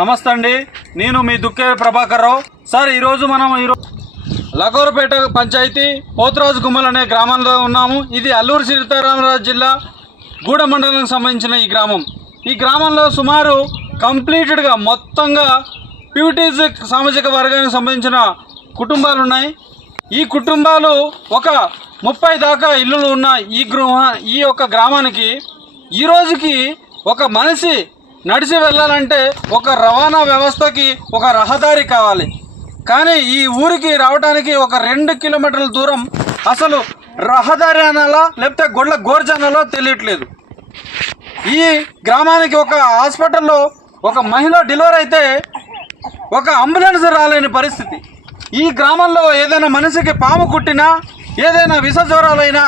నమస్తే అండి, నేను మీ దుక్కే ప్రభాకర్ రావు సార్. ఈరోజు మనం లగోరపేట పంచాయతీ పోతురాజు గుమ్మల్ అనే గ్రామంలో ఉన్నాము. ఇది అల్లూరు సీతారామరాజు జిల్లా గూడ మండలానికి సంబంధించిన ఈ గ్రామం. ఈ గ్రామంలో సుమారు కంప్లీటెడ్గా మొత్తంగా ప్యూటీస్ సామాజిక వర్గానికి సంబంధించిన కుటుంబాలు ఉన్నాయి. ఈ కుటుంబాలు ఒక 30 దాకా ఇల్లులు ఉన్న ఈ యొక్క గ్రామానికి ఈ రోజుకి ఒక మనిషి నడిచి వెళ్ళాలంటే ఒక రవాణా వ్యవస్థకి ఒక రహదారి కావాలి. కానీ ఈ ఊరికి రావడానికి ఒక 2 కిలోమీటర్ల దూరం అసలు రహదారి అనాలా లేకపోతే గోర్జ అనాలో తెలియట్లేదు. ఈ గ్రామానికి ఒక హాస్పిటల్లో ఒక మహిళ డెలివరీ అయితే ఒక అంబులెన్స్ రాలేని పరిస్థితి. ఈ గ్రామంలో ఏదైనా మనిషికి పాము కుట్టినా ఏదైనా విష జ్వరాలైనా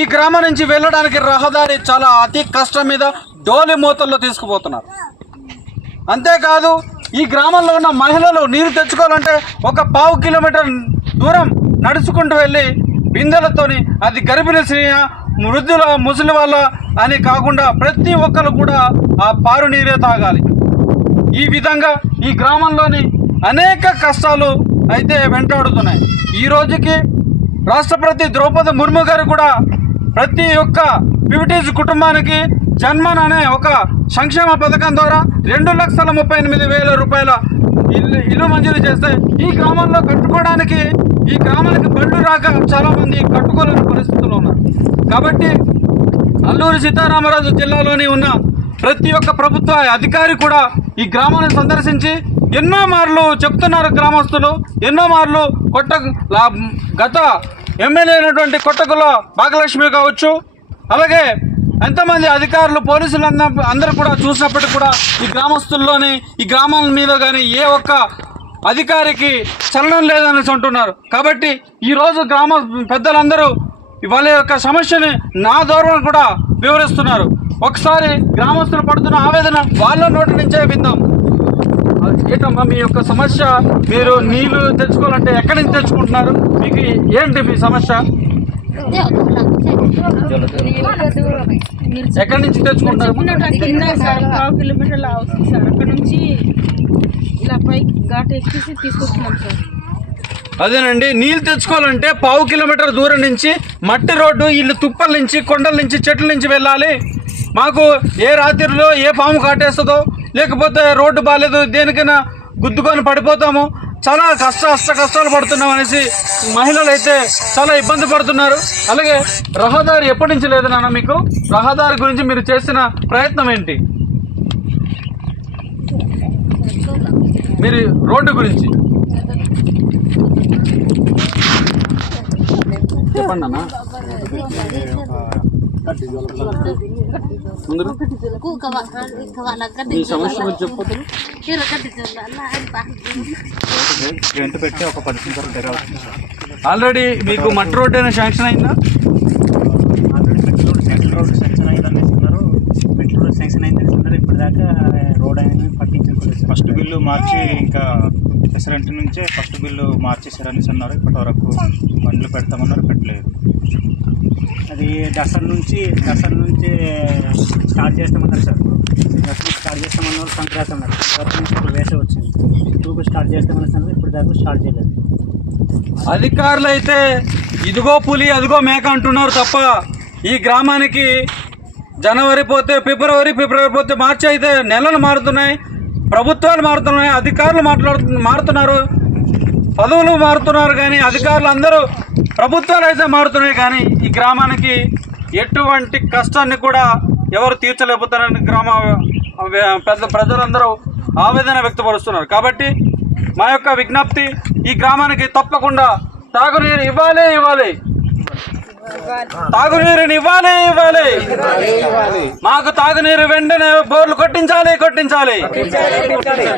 ఈ గ్రామం నుంచి వెళ్ళడానికి రహదారి చాలా అతి కష్టం మీద డోలి మూతల్లో తీసుకుపోతున్నారు. అంతేకాదు ఈ గ్రామంలో ఉన్న మహిళలు నీరు తెచ్చుకోవాలంటే ఒక 1/2 కిలోమీటర్ దూరం నడుచుకుంటూ వెళ్ళి బిందెలతోని, అది గర్భిణీ స్త్రీ, వృద్ధుల, ముసలి వాళ్ళ అని కాకుండా ప్రతి ఒక్కరు కూడా ఆ పారు నీరే తాగాలి. ఈ విధంగా ఈ గ్రామంలోని అనేక కష్టాలు అయితే వెంటాడుతున్నాయి. ఈ రోజుకి రాష్ట్రపతి ద్రౌపది ముర్ము గారు కూడా ప్రతి ఒక్క ప్యూటీస్ కుటుంబానికి జన్మన్ అనే ఒక సంక్షేమ పథకం ద్వారా 2,38,000 రూపాయల ఇల్లు మంజూరు చేస్తే ఈ గ్రామంలో కట్టుకోవడానికి ఈ గ్రామానికి బండ్లు రాక చాలా మంది కట్టుకోలేని పరిస్థితుల్లో ఉన్నారు. కాబట్టి అల్లూరు సీతారామరాజు జిల్లాలోని ఉన్న ప్రతి ఒక్క ప్రభుత్వ అధికారి కూడా ఈ గ్రామాన్ని సందర్శించి ఎన్నో మార్లు చెప్తున్నారు. గ్రామస్తులు ఎన్నో మార్లు గత ఎమ్మెల్యే అయినటువంటి కొట్టగుల భాగ్యలక్ష్మి కావచ్చు, అలాగే ఎంతమంది అధికారులు, పోలీసులు అందరూ కూడా చూసినప్పటికీ కూడా ఈ గ్రామస్తుల్లోని ఈ గ్రామాల మీద కానీ ఏ ఒక్క అధికారికి చలనం లేదనేసి అంటున్నారు. కాబట్టి ఈరోజు గ్రామ పెద్దలందరూ వాళ్ళ యొక్క సమస్యని నా ద్వారా కూడా వివరిస్తున్నారు. ఒకసారి గ్రామస్తులు పడుతున్న ఆవేదన వాళ్ళ నోటి నుంచే విందాం. ఏంటమ్మా మీ యొక్క సమస్య? మీరు నీళ్లు తెచ్చుకోవాలంటే ఎక్కడి నుంచి తెచ్చుకుంటున్నారు? మీకు ఏంటి మీ సమస్య? ఎక్కడి నుంచి తెచ్చుకుంటున్నారు? 1 కిలోమీటర్ల అవుతుంది సార్. అక్కడ నుంచి ఇలా పైకి ఘాట్ ఎక్కేసి తీసుకొస్తున్నాం సార్. అదేనండి, నీళ్ళు తెచ్చుకోవాలంటే 1/2 కిలోమీటర్ దూరం నుంచి మట్టి రోడ్డు, ఇల్లు తుప్పల నుంచి, కొండల నుంచి, చెట్ల నుంచి వెళ్ళాలి. మాకు ఏ రాత్రిలో ఏ పాము కాటేస్తుందో, లేకపోతే రోడ్డు బాగాలేదు, దేనికైనా గుద్దుకొని పడిపోతాము, చాలా కష్టాలు పడుతున్నాం అనేసి మహిళలు అయితే చాలా ఇబ్బంది పడుతున్నారు. అలాగే రహదారి ఎప్పటి నుంచి లేదు నాన్న మీకు? రహదారి గురించి మీరు చేసిన ప్రయత్నం ఏంటి? మీరు రోడ్డు గురించి చెప్పండి అన్న. మీ సమస్య మీరు చెప్పొద్దు. ఆల్రెడీ మీకు మట్టి రోడ్ అయినా శాంక్షన్ అయిందా? ఇప్పటిదాకా రోడ్ అనేది పట్టించుకోలేదు. ఫస్ట్ బిల్లు మార్చి ఇంకా రెస్టారెంట్ నుంచే ఫస్ట్ బిల్లు మార్చేసారని అన్నారు. ఇప్పటి వరకు బండ్లు పెడతామన్నారు, పెట్టలేదు. అది దసరా నుంచి స్టార్ట్ చేస్తామన్నారు సార్. దసరా స్టార్ట్ చేస్తామన్నారు, సంక్రాంతి అన్నారు. సంక్రాంతి నుంచి ఇప్పుడు వేసే వచ్చింది. ఇప్పుడు స్టార్ట్ చేస్తామన్నారు, ఇప్పటిదాకా స్టార్ట్ చేయలేదు. అధికారులు అయితే ఇదిగో పులి అదిగో మేక అంటున్నారు తప్ప ఈ గ్రామానికి జనవరి పోతే ఫిబ్రవరి పోతే మార్చి అయితే నెలలు మారుతున్నాయి, ప్రభుత్వాలు మారుతున్నాయి, అధికారులు మారుతున్నారు, పదవులు మారుతున్నారు. కానీ అధికారులు అందరూ ప్రభుత్వాలు అయితే మారుతున్నాయి. కానీ ఈ గ్రామానికి ఎటువంటి కష్టాన్ని కూడా ఎవరు తీర్చలేకపోతారని ప్రజలందరూ ఆవేదన వ్యక్తపరుస్తున్నారు. కాబట్టి మా యొక్క విజ్ఞప్తి, ఈ గ్రామానికి తప్పకుండా తాగునీరు ఇవ్వాలి. తాగునీరుని ఇవ్వాలి. మాకు తాగునీరు వెంటనే బోర్లు కొట్టించాలి.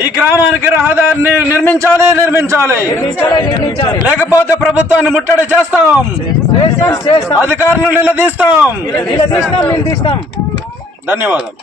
ఈ గ్రామానికి రహదారిని నిర్మించాలి. లేకపోతే ప్రభుత్వాన్ని ముట్టడి చేస్తాం, అధికారులను నిలదీస్తాం. ధన్యవాదాలు.